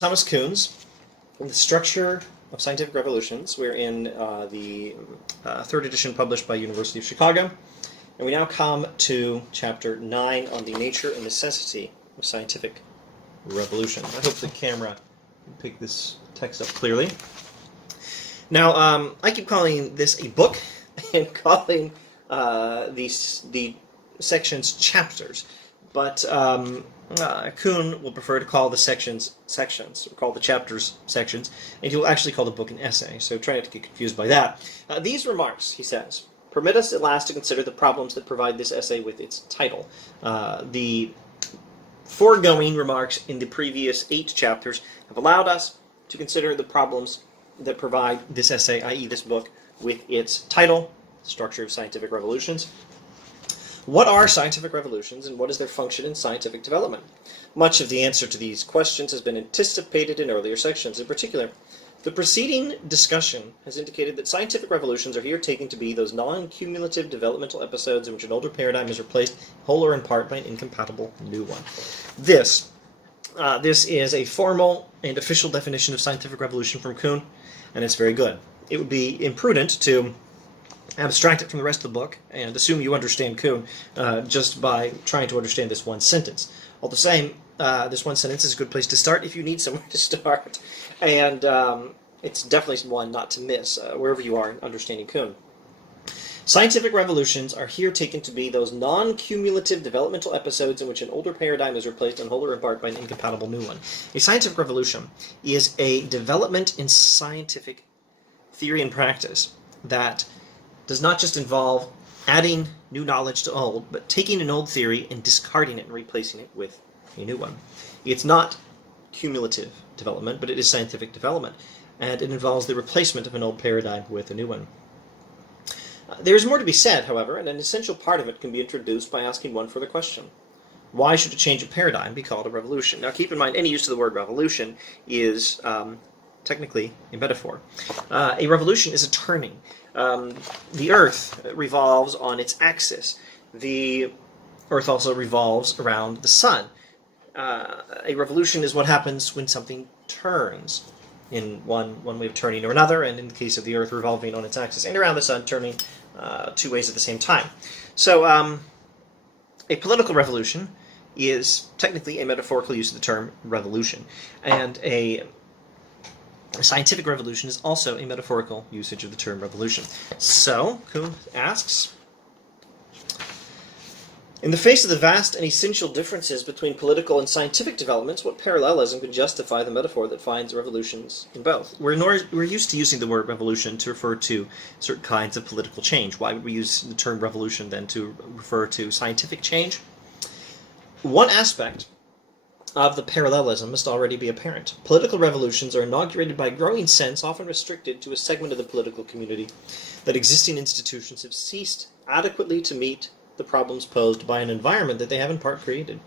Thomas Kuhn's The Structure of Scientific Revolutions. We're in the third edition published by University of Chicago. And we now come to Chapter 9 on the nature and necessity of scientific revolution. I hope the camera can pick this text up clearly. Now, I keep calling this a book and calling the sections chapters. But Kuhn will prefer to call the sections, or call the chapters sections, and he'll actually call the book an essay, so try not to get confused by that. These remarks, he says, permit us at last to consider the problems that provide this essay with its title. The foregoing remarks in the previous 8 chapters have allowed us to consider the problems that provide this essay, i.e. this book, with its title, Structure of Scientific Revolutions. What are scientific revolutions, and what is their function in scientific development? Much of the answer to these questions has been anticipated in earlier sections. In particular, the preceding discussion has indicated that scientific revolutions are here taken to be those non-cumulative developmental episodes in which an older paradigm is replaced, whole or in part, by an incompatible new one. This is a formal and official definition of scientific revolution from Kuhn, and it's very good. It would be imprudent to abstract it from the rest of the book and assume you understand Kuhn just by trying to understand this one sentence. All the same, this one sentence is a good place to start if you need somewhere to start. And it's definitely one not to miss wherever you are in understanding Kuhn. Scientific revolutions are here taken to be those non-cumulative developmental episodes in which an older paradigm is replaced in whole or in part by an incompatible new one. A scientific revolution is a development in scientific theory and practice that does not just involve adding new knowledge to old, but taking an old theory and discarding it and replacing it with a new one. It's not cumulative development, but it is scientific development, and it involves the replacement of an old paradigm with a new one. There is more to be said, however, and an essential part of it can be introduced by asking one further question. Why should a change of paradigm be called a revolution? Now keep in mind, any use of the word revolution is technically a metaphor. A revolution is a turning. The Earth revolves on its axis. The Earth also revolves around the Sun. A revolution is what happens when something turns in one way of turning or another, and in the case of the Earth revolving on its axis and around the Sun, turning 2 ways at the same time. So a political revolution is technically a metaphorical use of the term revolution, and a scientific revolution is also a metaphorical usage of the term revolution. So, Kuhn asks, in the face of the vast and essential differences between political and scientific developments, what parallelism can justify the metaphor that finds revolutions in both? We're used to using the word revolution to refer to certain kinds of political change. Why would we use the term revolution then to refer to scientific change? One aspect of the parallelism must already be apparent. Political revolutions are inaugurated by a growing sense, often restricted to a segment of the political community, that existing institutions have ceased adequately to meet the problems posed by an environment that they have in part created.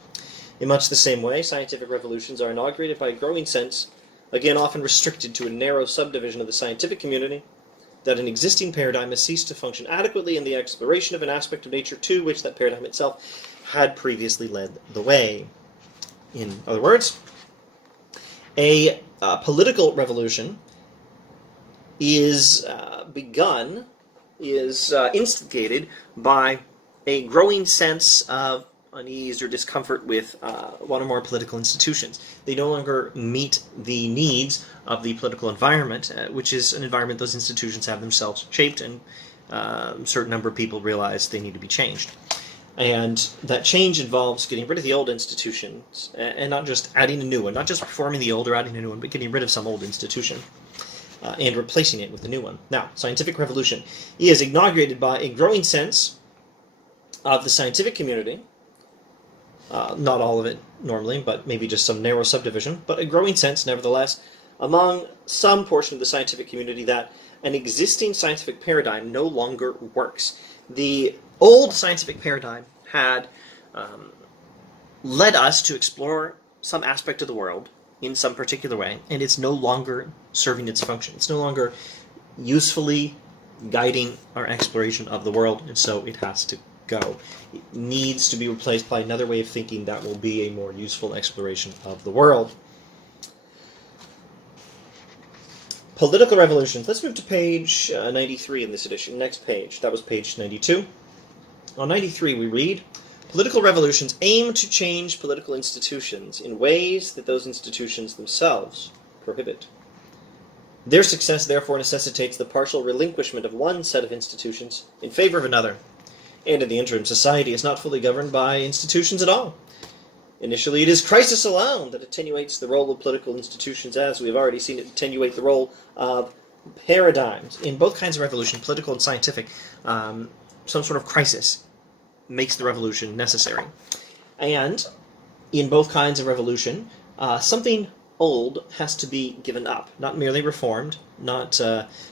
In much the same way, scientific revolutions are inaugurated by a growing sense, again often restricted to a narrow subdivision of the scientific community, that an existing paradigm has ceased to function adequately in the exploration of an aspect of nature to which that paradigm itself had previously led the way. In other words, a political revolution is instigated by a growing sense of unease or discomfort with one or more political institutions. They no longer meet the needs of the political environment, which is an environment those institutions have themselves shaped, and a certain number of people realize they need to be changed. And that change involves getting rid of the old institutions, and not just adding a new one, not just reforming the old or adding a new one, but getting rid of some old institution and replacing it with a new one. Now, scientific revolution is inaugurated by a growing sense of the scientific community, not all of it normally, but maybe just some narrow subdivision, but a growing sense, nevertheless, among some portion of the scientific community that an existing scientific paradigm no longer works. The old scientific paradigm had led us to explore some aspect of the world in some particular way, and it's no longer serving its function. It's no longer usefully guiding our exploration of the world, and so it has to go. It needs to be replaced by another way of thinking that will be a more useful exploration of the world. Political revolutions. Let's move to page 93 in this edition. Next page. That was page 92. On 93 we read, political revolutions aim to change political institutions in ways that those institutions themselves prohibit. Their success therefore necessitates the partial relinquishment of one set of institutions in favor of another. And in the interim, society is not fully governed by institutions at all. Initially, it is crisis alone that attenuates the role of political institutions, as we have already seen it attenuate the role of paradigms. In both kinds of revolution, political and scientific, some sort of crisis makes the revolution necessary. And in both kinds of revolution, something old has to be given up, not merely reformed, not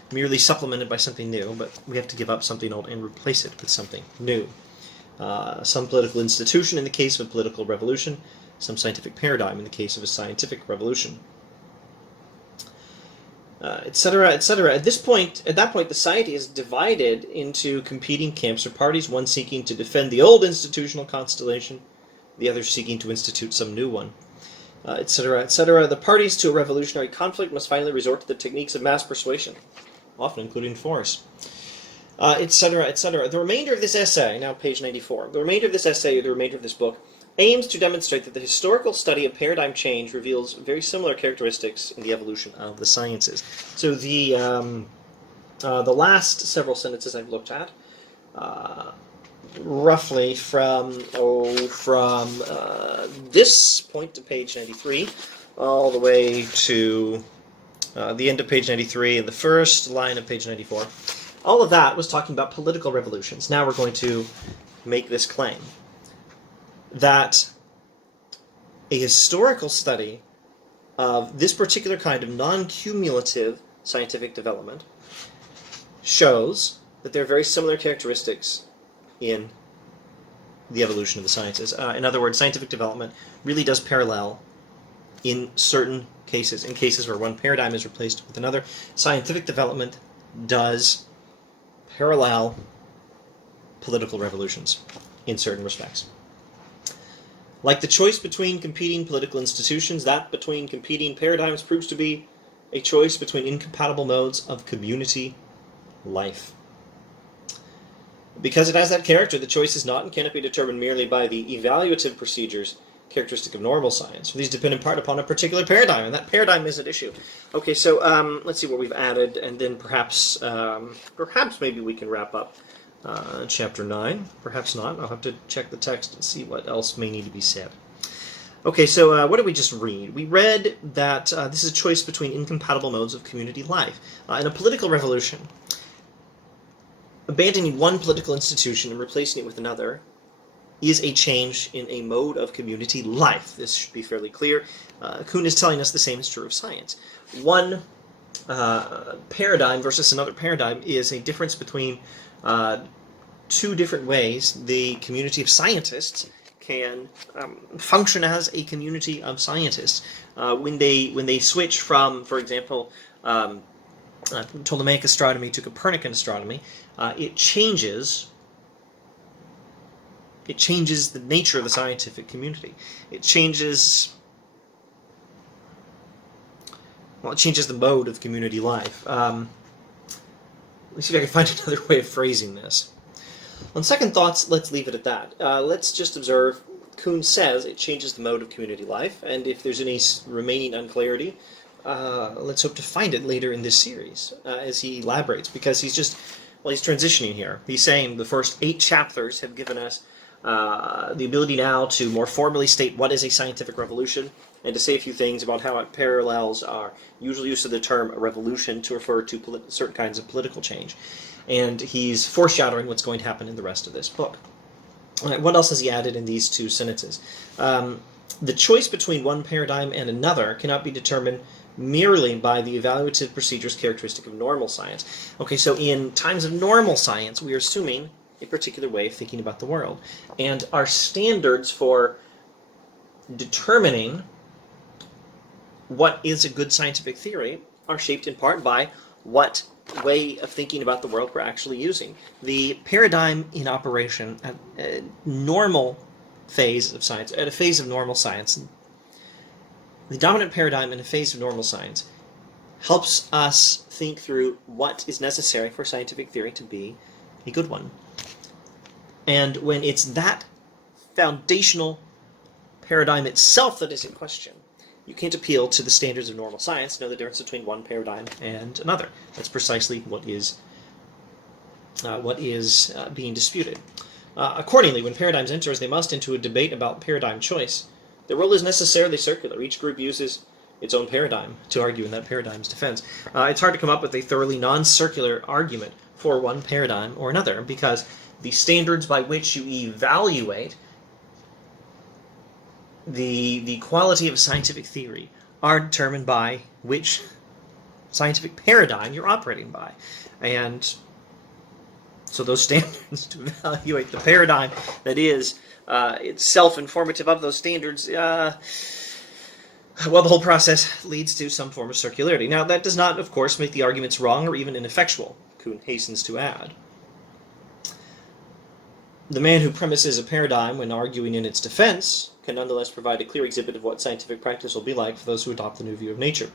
merely supplemented by something new, but we have to give up something old and replace it with something new. Some political institution in the case of a political revolution, some scientific paradigm in the case of a scientific revolution, etc., etc. At that point, the society is divided into competing camps or parties, one seeking to defend the old institutional constellation, the other seeking to institute some new one, etc., etc. The parties to a revolutionary conflict must finally resort to the techniques of mass persuasion, often including force, etc., etc. The remainder of this essay, now page 94, the remainder of this essay, or the remainder of this book, aims to demonstrate that the historical study of paradigm change reveals very similar characteristics in the evolution of the sciences. So the last several sentences I've looked at, roughly from this point to page 93, all the way to the end of page 93 and the first line of page 94, all of that was talking about political revolutions. Now we're going to make this claim that a historical study of this particular kind of non-cumulative scientific development shows that there are very similar characteristics in the evolution of the sciences. In other words, scientific development really does parallel in certain cases. In cases where one paradigm is replaced with another, scientific development does parallel political revolutions in certain respects. Like the choice between competing political institutions, that between competing paradigms proves to be a choice between incompatible modes of community life. Because it has that character, the choice is not and cannot be determined merely by the evaluative procedures characteristic of normal science. These depend in part upon a particular paradigm, and that paradigm is at issue. Okay, so let's see what we've added, and then perhaps maybe we can wrap up chapter 9. Perhaps not. I'll have to check the text and see what else may need to be said. Okay, so what did we just read? We read that this is a choice between incompatible modes of community life. In a political revolution, abandoning one political institution and replacing it with another is a change in a mode of community life. This should be fairly clear. Kuhn is telling us the same is true of science. One paradigm versus another paradigm is a difference between two different ways the community of scientists can function as a community of scientists. When they switch from, for example, Ptolemaic astronomy to Copernican astronomy, it changes the nature of the scientific community. It changes the mode of community life. Let me see if I can find another way of phrasing this. On second thoughts, let's leave it at that. Let's just observe, Kuhn says it changes the mode of community life, and if there's any remaining unclarity, let's hope to find it later in this series as he elaborates, because he's transitioning here. He's saying the first 8 chapters have given us the ability now to more formally state what is a scientific revolution, and to say a few things about how it parallels our usual use of the term revolution to refer to certain kinds of political change. And he's foreshadowing what's going to happen in the rest of this book. What else has he added in these 2 sentences? The choice between one paradigm and another cannot be determined merely by the evaluative procedures characteristic of normal science. Okay, so in times of normal science, we are assuming a particular way of thinking about the world. And our standards for determining what is a good scientific theory are shaped in part by what way of thinking about the world we're actually using. The paradigm in operation at a normal phase of science, at a phase of normal science, the dominant paradigm in a phase of normal science helps us think through what is necessary for scientific theory to be a good one. And when it's that foundational paradigm itself that is in question, you can't appeal to the standards of normal science to know the difference between one paradigm and another. That's precisely what is being disputed. Accordingly, when paradigms enter, as they must, into a debate about paradigm choice, the role is necessarily circular. Each group uses its own paradigm to argue in that paradigm's defense. It's hard to come up with a thoroughly non-circular argument for one paradigm or another, because the standards by which you evaluate the quality of scientific theory are determined by which scientific paradigm you're operating by. And so those standards to evaluate the paradigm that is it's self-informative of those standards, well, the whole process leads to some form of circularity. Now, that does not, of course, make the arguments wrong or even ineffectual, Kuhn hastens to add. The man who premises a paradigm when arguing in its defense can nonetheless provide a clear exhibit of what scientific practice will be like for those who adopt the new view of nature.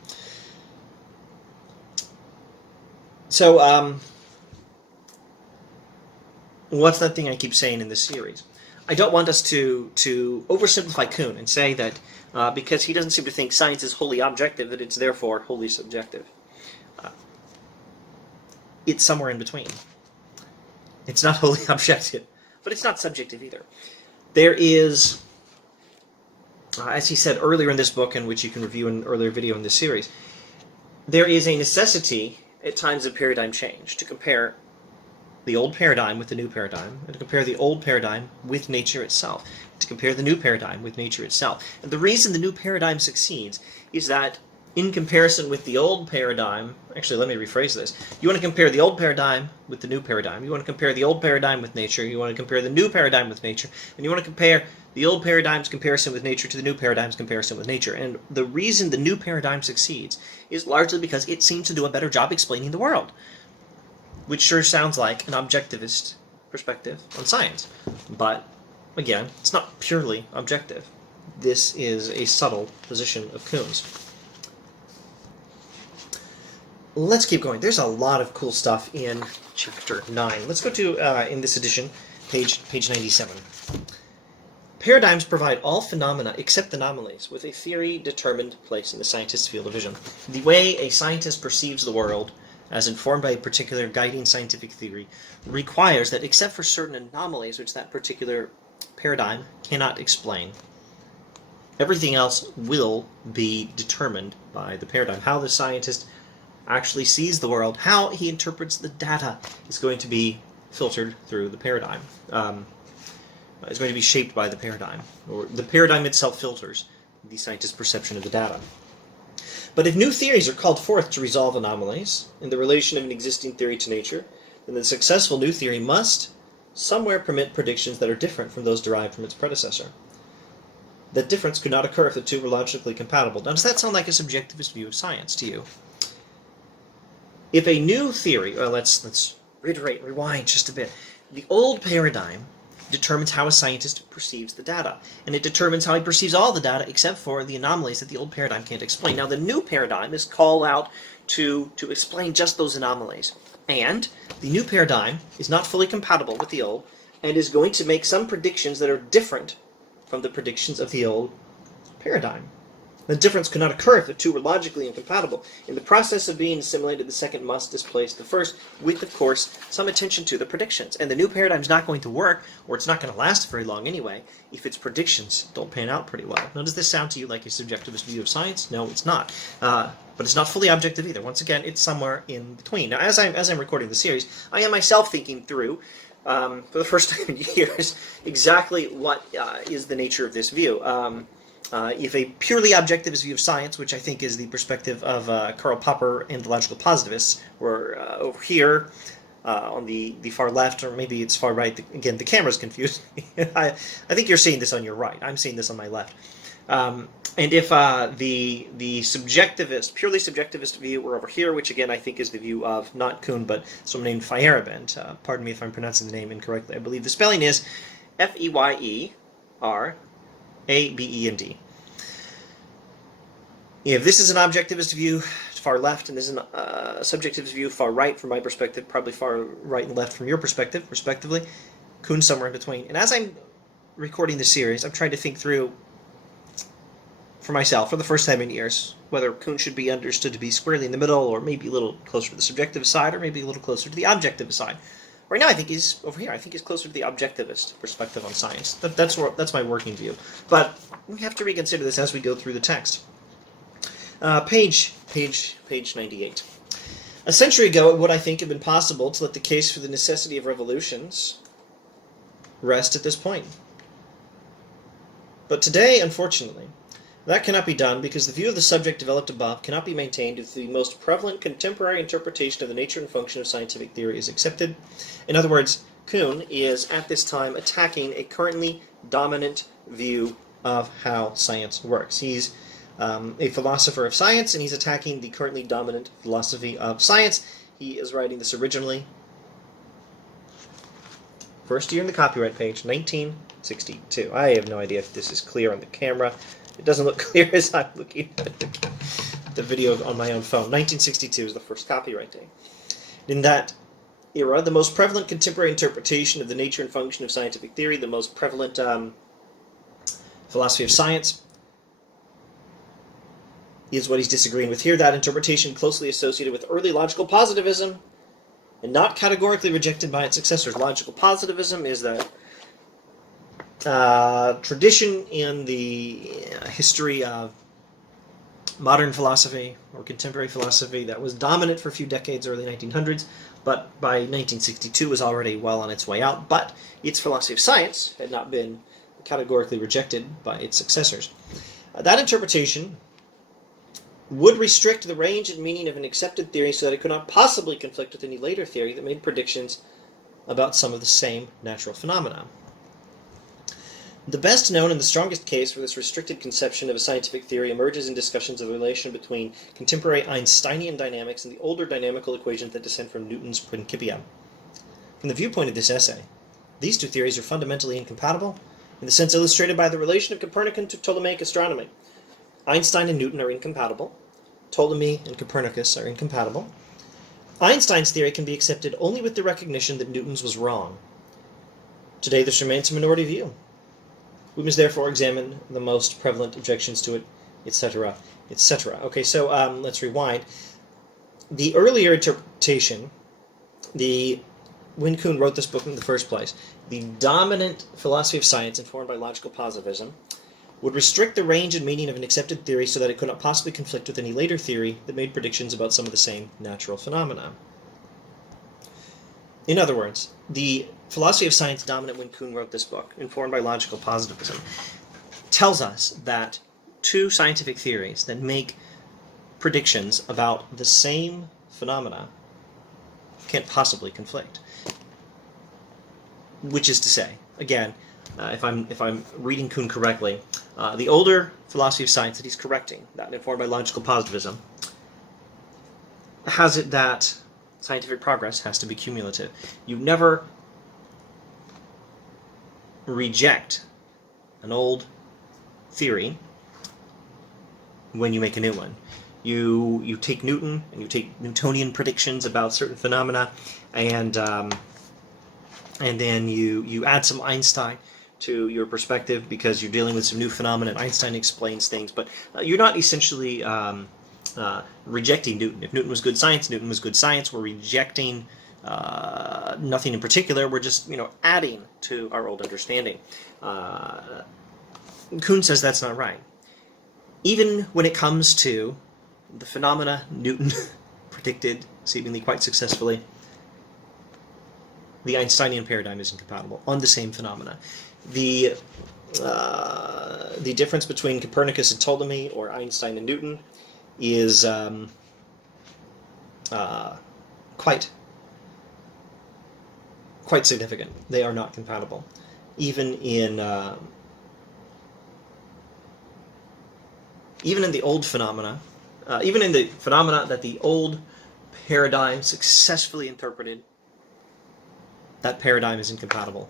So, what's that thing I keep saying in this series? I don't want us to oversimplify Kuhn and say that because he doesn't seem to think science is wholly objective, that it's therefore wholly subjective. It's somewhere in between. It's not wholly objective, but it's not subjective either. There is, as he said earlier in this book, and which you can review in an earlier video in this series, there is a necessity at times of paradigm change to compare the old paradigm with the new paradigm, and to compare the old paradigm with nature itself, to compare the new paradigm with nature itself. And the reason the new paradigm succeeds is that in comparison with the old paradigm, actually let me rephrase this, you want to compare the old paradigm with the new paradigm, you want to compare the old paradigm with nature, you want to compare the new paradigm with nature, and you want to compare the old paradigm's comparison with nature to the new paradigm's comparison with nature. And the reason the new paradigm succeeds is largely because it seems to do a better job explaining the world, which sure sounds like an objectivist perspective on science. But, again, it's not purely objective. This is a subtle position of Kuhn's. Let's keep going. There's a lot of cool stuff in Chapter 9. Let's go to, in this edition, page 97. Paradigms provide all phenomena except anomalies with a theory-determined place in the scientist's field of vision. The way a scientist perceives the world, as informed by a particular guiding scientific theory, requires that except for certain anomalies which that particular paradigm cannot explain, everything else will be determined by the paradigm. How the scientist actually sees the world, how he interprets the data, is going to be filtered through the paradigm. It's going to be shaped by the paradigm, or the paradigm itself filters the scientist's perception of the data. But if new theories are called forth to resolve anomalies in the relation of an existing theory to nature, then the successful new theory must somewhere permit predictions that are different from those derived from its predecessor. That difference could not occur if the two were logically compatible. Now, does that sound like a subjectivist view of science to you? If a new theory, well, let's rewind just a bit. The old paradigm determines how a scientist perceives the data, and it determines how he perceives all the data except for the anomalies that the old paradigm can't explain. Now, the new paradigm is called out to explain just those anomalies, and the new paradigm is not fully compatible with the old, and is going to make some predictions that are different from the predictions of the old paradigm. The difference could not occur if the two were logically incompatible. In the process of being assimilated, the second must displace the first, with, of course, some attention to the predictions. And the new paradigm is not going to work, or it's not going to last very long anyway, if its predictions don't pan out pretty well. Now, does this sound to you like a subjectivist view of science? No, it's not. But it's not fully objective either. Once again, it's somewhere in between. Now, as I'm recording the series, I am myself thinking through, for the first time in years, exactly what is the nature of this view. If a purely objectivist view of science, which I think is the perspective of Karl Popper and the logical positivists, were over here on the far left, or maybe it's far right. Again, the camera's confused me. I think you're seeing this on your right. I'm seeing this on my left. And if the subjectivist, purely subjectivist view were over here, which again I think is the view of not Kuhn, but someone named Feyerabend. Pardon me if I'm pronouncing the name incorrectly. I believe the spelling is Feyerabend. If this is an objectivist view far left, and this is a subjectivist view, far right from my perspective, probably far right and left from your perspective, respectively. Kuhn somewhere in between. And as I'm recording this series, I'm trying to think through, for myself, for the first time in years, whether Kuhn should be understood to be squarely in the middle, or maybe a little closer to the subjective side, or maybe a little closer to the objective side. Right now, I think he's over here. I think he's closer to the objectivist perspective on science. That's my working view. But we have to reconsider this as we go through the text. Page 98. A century ago, it would, I think, have been possible to let the case for the necessity of revolutions rest at this point. But today, unfortunately, that cannot be done because the view of the subject developed above cannot be maintained if the most prevalent contemporary interpretation of the nature and function of scientific theory is accepted. In other words, Kuhn is at this time attacking a currently dominant view of how science works. He's a philosopher of science, and he's attacking the currently dominant philosophy of science. He is writing this originally, first year in the copyright page, 1962. I have no idea if this is clear on the camera. It doesn't look clear as I'm looking at the video on my own phone. 1962 is the first copyright date. In that era, the most prevalent contemporary interpretation of the nature and function of scientific theory, the most prevalent philosophy of science, is what he's disagreeing with here. That interpretation closely associated with early logical positivism and not categorically rejected by its successors. Logical positivism is that tradition in the history of modern philosophy or contemporary philosophy that was dominant for a few decades, early 1900s, but by 1962 was already well on its way out. But its philosophy of science had not been categorically rejected by its successors. That interpretation would restrict the range and meaning of an accepted theory so that it could not possibly conflict with any later theory that made predictions about some of the same natural phenomena. The best known and the strongest case for this restricted conception of a scientific theory emerges in discussions of the relation between contemporary Einsteinian dynamics and the older dynamical equations that descend from Newton's Principia. From the viewpoint of this essay, these two theories are fundamentally incompatible in the sense illustrated by the relation of Copernican to Ptolemaic astronomy. Einstein and Newton are incompatible. Ptolemy and Copernicus are incompatible. Einstein's theory can be accepted only with the recognition that Newton's was wrong. Today this remains a minority view. We must therefore examine the most prevalent objections to it, etc., etc. Okay, so let's rewind. The earlier interpretation, when Kuhn wrote this book in the first place, the dominant philosophy of science informed by logical positivism would restrict the range and meaning of an accepted theory so that it could not possibly conflict with any later theory that made predictions about some of the same natural phenomena. In other words, the philosophy of science dominant when Kuhn wrote this book, informed by logical positivism, tells us that two scientific theories that make predictions about the same phenomena can't possibly conflict. Which is to say, again, if I'm reading Kuhn correctly, the older philosophy of science that he's correcting, that informed by logical positivism, has it that scientific progress has to be cumulative. You never reject an old theory when you make a new one. You take Newton and you take Newtonian predictions about certain phenomena, and then you add some Einstein to your perspective because you're dealing with some new phenomena and Einstein explains things, but you're not essentially rejecting Newton. If Newton was good science, Newton was good science. We're rejecting nothing in particular. We're just adding to our old understanding. Kuhn says that's not right. Even when it comes to the phenomena Newton predicted seemingly quite successfully, the Einsteinian paradigm is incompatible on the same phenomena. The difference between Copernicus and Ptolemy, or Einstein and Newton, is quite significant. They are not compatible, even in the old phenomena, even in the phenomena that the old paradigm successfully interpreted. That paradigm is incompatible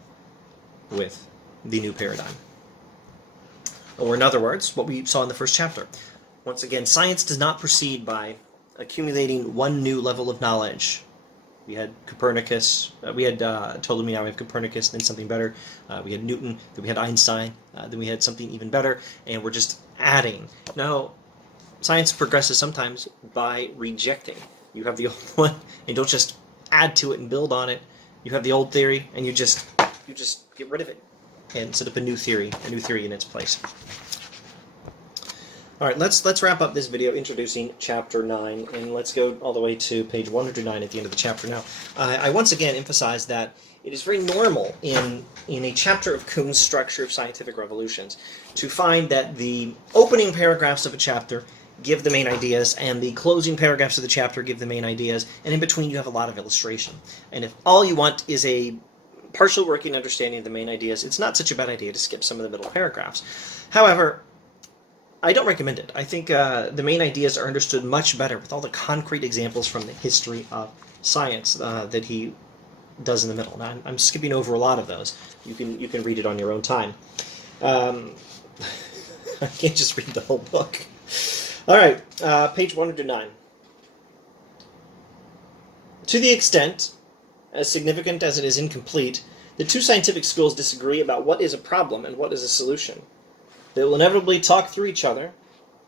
with the new paradigm. Or in other words, what we saw in the first chapter. Once again, science does not proceed by accumulating one new level of knowledge. We had Copernicus, we had Ptolemy, now we have Copernicus, then something better. We had Newton, then we had Einstein, then we had something even better, and we're just adding. Now, science progresses sometimes by rejecting. You have the old one, and don't just add to it and build on it. You have the old theory, and you just get rid of it and set up a new theory in its place. All right, let's wrap up this video introducing Chapter 9, and let's go all the way to page 109 at the end of the chapter now. I once again emphasize that it is very normal in a chapter of Kuhn's Structure of Scientific Revolutions to find that the opening paragraphs of a chapter give the main ideas, and the closing paragraphs of the chapter give the main ideas, and in between you have a lot of illustration. And if all you want is a partial working understanding of the main ideas, it's not such a bad idea to skip some of the middle paragraphs. However, I don't recommend it. I think the main ideas are understood much better with all the concrete examples from the history of science that he does in the middle. Now, I'm skipping over a lot of those. You can read it on your own time. I can't just read the whole book. All right, page 109. To the extent, as significant as it is incomplete, the two scientific schools disagree about what is a problem and what is a solution. They will inevitably talk through each other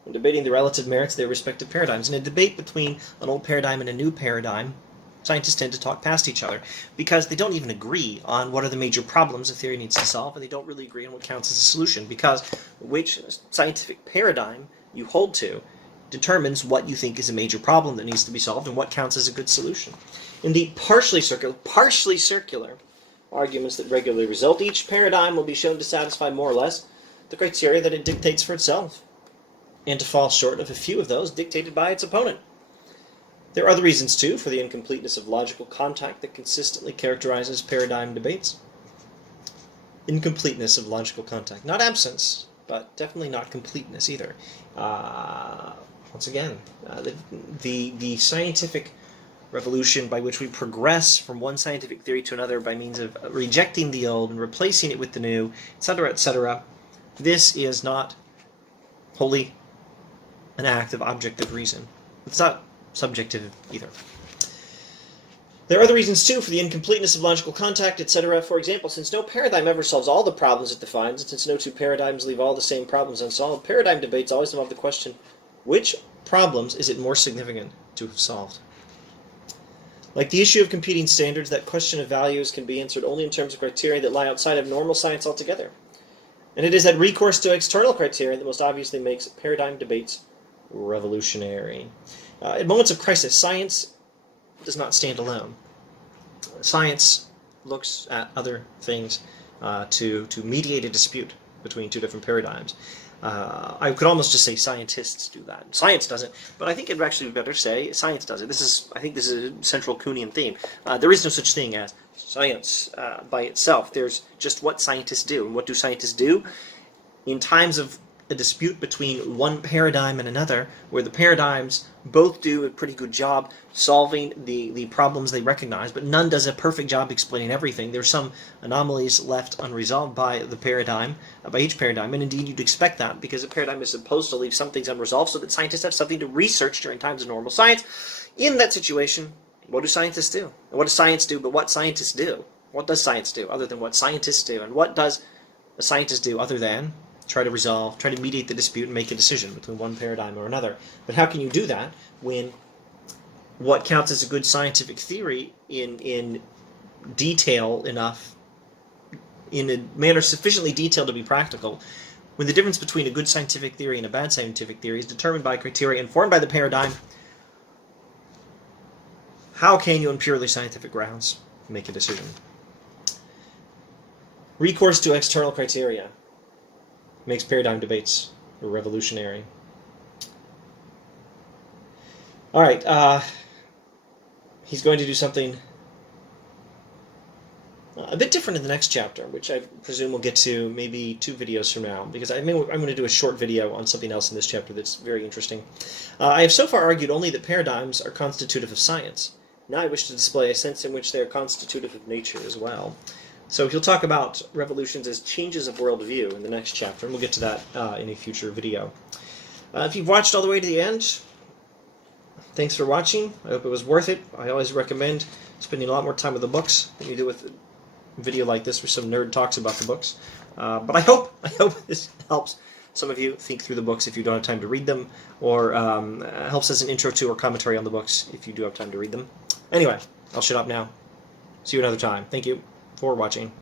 in debating the relative merits of their respective paradigms. In a debate between an old paradigm and a new paradigm, scientists tend to talk past each other because they don't even agree on what are the major problems a theory needs to solve, and they don't really agree on what counts as a solution, because which scientific paradigm you hold to determines what you think is a major problem that needs to be solved and what counts as a good solution. Indeed, partially circular arguments that regularly result, each paradigm will be shown to satisfy more or less the criteria that it dictates for itself, and to fall short of a few of those dictated by its opponent. There are other reasons, too, for the incompleteness of logical contact that consistently characterizes paradigm debates. Incompleteness of logical contact. Not absence, but definitely not completeness either. Once again, the scientific revolution by which we progress from one scientific theory to another by means of rejecting the old and replacing it with the new, etc., etc., this is not wholly an act of objective reason. It's not subjective either. There are other reasons, too, for the incompleteness of logical contact, etc. For example, since no paradigm ever solves all the problems it defines, and since no two paradigms leave all the same problems unsolved, paradigm debates always involve the question, which problems is it more significant to have solved? Like the issue of competing standards, that question of values can be answered only in terms of criteria that lie outside of normal science altogether. And it is that recourse to external criteria that most obviously makes paradigm debates revolutionary. At moments of crisis, science does not stand alone. Science looks at other things to mediate a dispute between two different paradigms. I could almost just say scientists do that. Science doesn't, but I think it would actually be better to say science does it. I think this is a central Kuhnian theme. There is no such thing as science by itself. There's just what scientists do. And what do scientists do? In times of a dispute between one paradigm and another, where the paradigms both do a pretty good job solving the problems they recognize, but none does a perfect job explaining everything. There's some anomalies left unresolved by the paradigm, by each paradigm, and indeed you'd expect that, because a paradigm is supposed to leave some things unresolved so that scientists have something to research during times of normal science. In that situation, what do scientists do? And what does science do but what scientists do? What does science do other than what scientists do? And what does a scientist do other than try to mediate the dispute and make a decision between one paradigm or another? But how can you do that when what counts as a good scientific theory in detail enough, in a manner sufficiently detailed to be practical, when the difference between a good scientific theory and a bad scientific theory is determined by criteria informed by the paradigm? How can you, on purely scientific grounds, make a decision? Recourse to external criteria makes paradigm debates revolutionary. All right, he's going to do something a bit different in the next chapter, which I presume we'll get to maybe 2 videos from now, because I'm going to do a short video on something else in this chapter that's very interesting. I have so far argued only that paradigms are constitutive of science. Now I wish to display a sense in which they are constitutive of nature as well. So he'll talk about revolutions as changes of worldview in the next chapter, and we'll get to that in a future video. If you've watched all the way to the end, thanks for watching. I hope it was worth it. I always recommend spending a lot more time with the books than you do with a video like this where some nerd talks about the books. But I hope this helps some of you think through the books if you don't have time to read them, or helps as an intro to or commentary on the books if you do have time to read them. Anyway, I'll shut up now. See you another time. Thank you for watching.